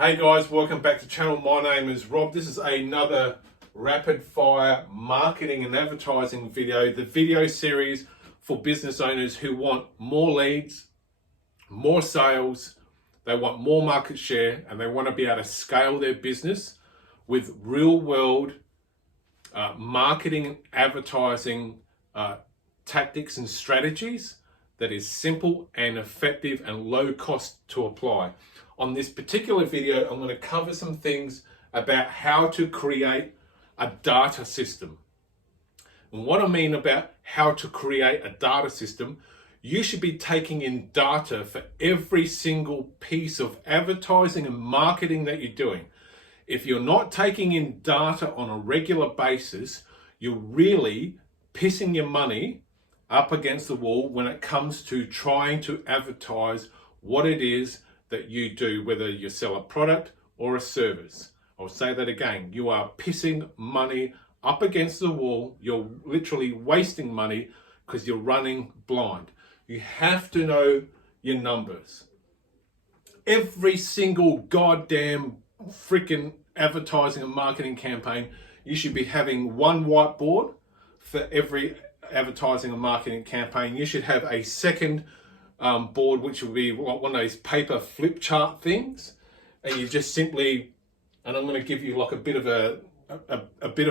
Hey guys, welcome back to the channel. My name is Rob. This is another rapid fire marketing and advertising video, the video series for business owners who want more leads, more sales, they want more market share, and they want to be able to scale their business with real world marketing and advertising tactics and strategies that is simple and effective and low cost to apply. On this particular video, I'm going to cover some things about how to create a data system. And what I mean about how to create a data system, you should be taking in data for every single piece of advertising and marketing that you're doing. If you're not taking in data on a regular basis, you're really pissing your money up against the wall when it comes to trying to advertise what it is that you do, whether you sell a product or a service. I'll say that again. You are pissing money up against the wall. You're literally wasting money because you're running blind. You have to know your numbers. Every single goddamn freaking advertising and marketing campaign, you should be having one whiteboard for every advertising and marketing campaign. You should have a second board, which will be one of those paper flip chart things, and you just simply, and I'm going to give you like a bit of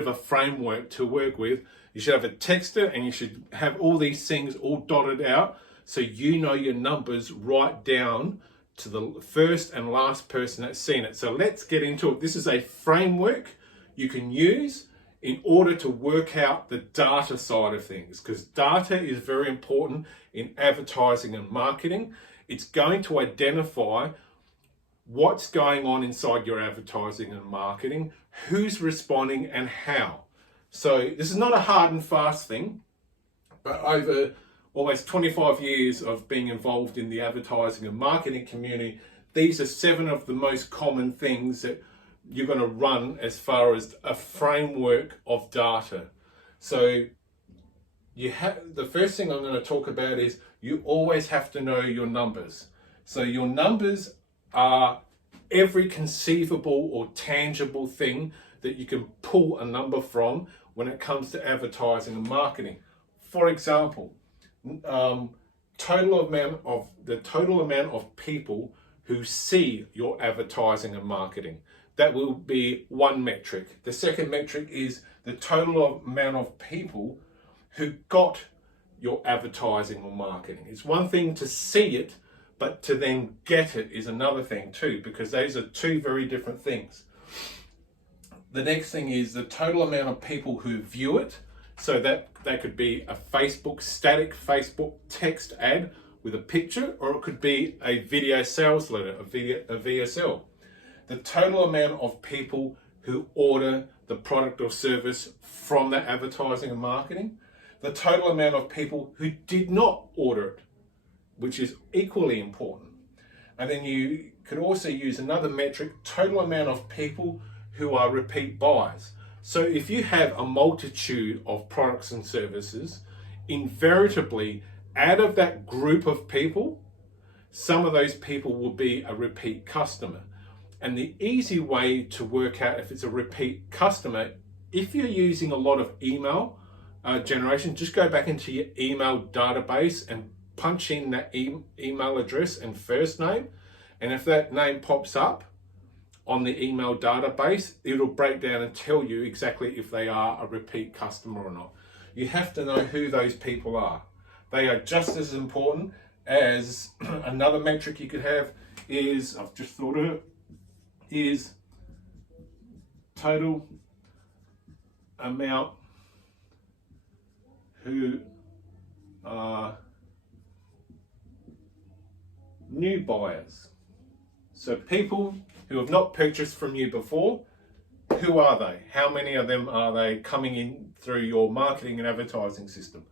a framework to work with. You should have a texter, and you should have all these things all dotted out so you know your numbers right down to the first and last person that's seen it. So let's get into it. This is a framework you can use in order to work out the data side of things, because data is very important in advertising and marketing. It's going to identify what's going on inside your advertising and marketing, who's responding and how. So this is not a hard and fast thing, but over almost 25 years of being involved in the advertising and marketing community, these are 7 of the most common things that you're going to run as far as a framework of data. So the first thing I'm going to talk about is you always have to know your numbers. So your numbers are every conceivable or tangible thing that you can pull a number from when it comes to advertising and marketing. For example, the total amount of people who see your advertising and marketing. That will be one metric. The second metric is the total amount of people who got your advertising or marketing. It's one thing to see it, but to then get it is another thing too, because those are 2 very different things. The next thing is the total amount of people who view it. So that could be a static Facebook text ad with a picture, or it could be a video sales letter, a VSL. The total amount of people who order the product or service from that advertising and marketing, the total amount of people who did not order it, which is equally important. And then you could also use another metric, total amount of people who are repeat buyers. So if you have a multitude of products and services, invariably out of that group of people, some of those people will be a repeat customer. And the easy way to work out if it's a repeat customer, if you're using a lot of email generation, just go back into your email database and punch in that email address and first name. And if that name pops up on the email database, it'll break down and tell you exactly if they are a repeat customer or not. You have to know who those people are. They are just as important as another metric you could have is, I've just thought of it, is total amount who are new buyers. So people who have not purchased from you before, who are they? How many of them are they coming in through your marketing and advertising system?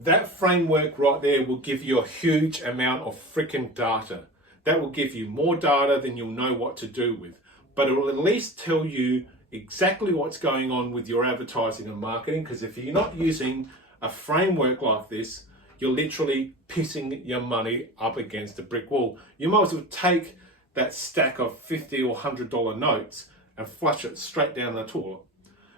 That framework right there will give you a huge amount of freaking data. That will give you more data than you'll know what to do with. But it will at least tell you exactly what's going on with your advertising and marketing, because if you're not using a framework like this, you're literally pissing your money up against a brick wall. You might as well take that stack of $50 or $100 notes and flush it straight down the toilet.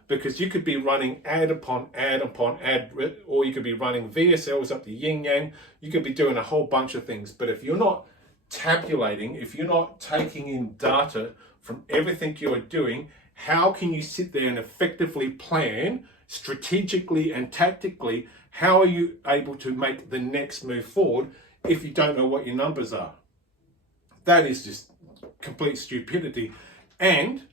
Because you could be running ad upon ad upon ad, or you could be running VSLs up to yin yang. You could be doing a whole bunch of things. But if you're not tabulating, if you're not taking in data from everything you're doing, how can you sit there and effectively plan strategically and tactically? How are you able to make the next move forward if you don't know what your numbers are? That is just complete stupidity. And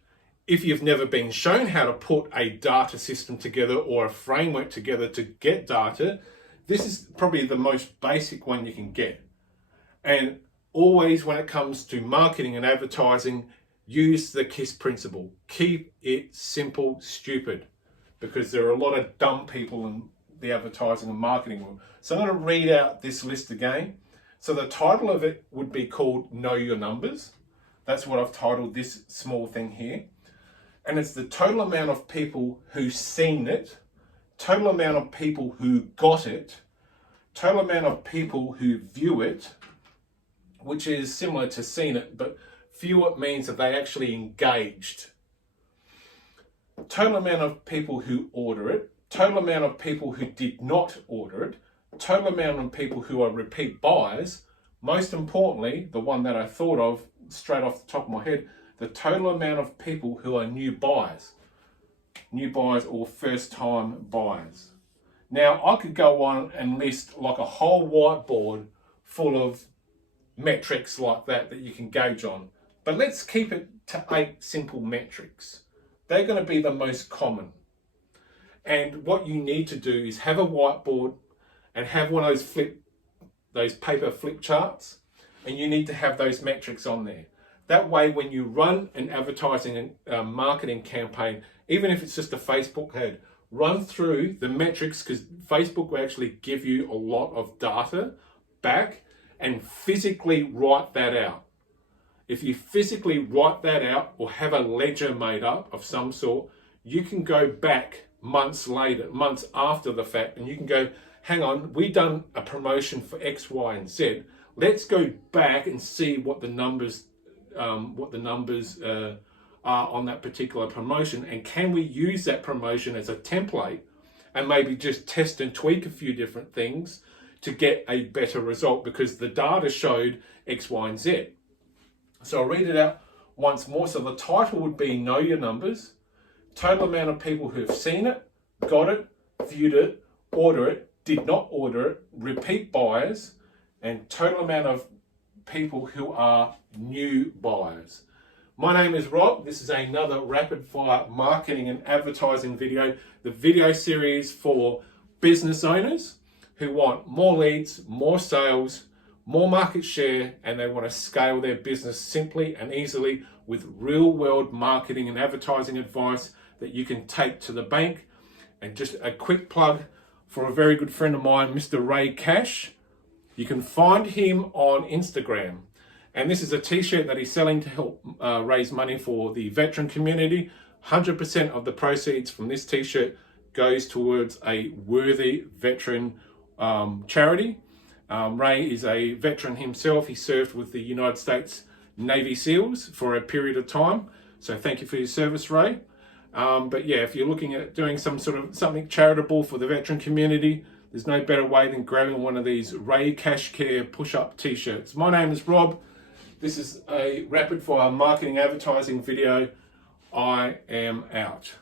if you've never been shown how to put a data system together or a framework together to get data, this is probably the most basic one you can get. And always when it comes to marketing and advertising, use the KISS principle. Keep it simple, stupid, because there are a lot of dumb people in the advertising and marketing world. So I'm going to read out this list again. So the title of it would be called Know Your Numbers. That's what I've titled this small thing here. And it's the total amount of people who've seen it, total amount of people who got it, total amount of people who view it, which is similar to seen it, but view it means that they actually engaged. Total amount of people who order it, total amount of people who did not order it, total amount of people who are repeat buyers, most importantly, the one that I thought of straight off the top of my head, the total amount of people who are new buyers or first time buyers. Now I could go on and list like a whole whiteboard full of metrics like that you can gauge on, but let's keep it to 8 simple metrics. They're going to be the most common. And what you need to do is have a whiteboard and have one of those paper flip charts, and you need to have those metrics on there. That way, when you run an advertising and marketing campaign, even if it's just a Facebook ad, run through the metrics, because Facebook will actually give you a lot of data back, and physically write that out. If you physically write that out or have a ledger made up of some sort, you can go back months later, months after the fact, and you can go, hang on, we done a promotion for X, Y, and Z. Let's go back and see what the numbers are on that particular promotion, and can we use that promotion as a template and maybe just test and tweak a few different things to get a better result, because the data showed X, Y, and Z. So I'll read it out once more. So the title would be Know Your Numbers, total amount of people who have seen it, got it, viewed it, order it, did not order it, repeat buyers, and total amount of people who are new buyers. My name is Rob. This is another rapid fire marketing and advertising video, the video series for business owners who want more leads, more sales, more market share, and they want to scale their business simply and easily with real world marketing and advertising advice that you can take to the bank. And just a quick plug for a very good friend of mine, Mr. Ray Cash. You can find him on Instagram. And this is a t-shirt that he's selling to help raise money for the veteran community. 100% of the proceeds from this t-shirt goes towards a worthy veteran charity. Ray is a veteran himself. He served with the United States Navy SEALs for a period of time. So thank you for your service, Ray. But yeah, if you're looking at doing something charitable for the veteran community, there's no better way than grabbing one of these Ray Cash Care push-up t-shirts. My name is Rob. This is a rapid fire marketing advertising video. I am out.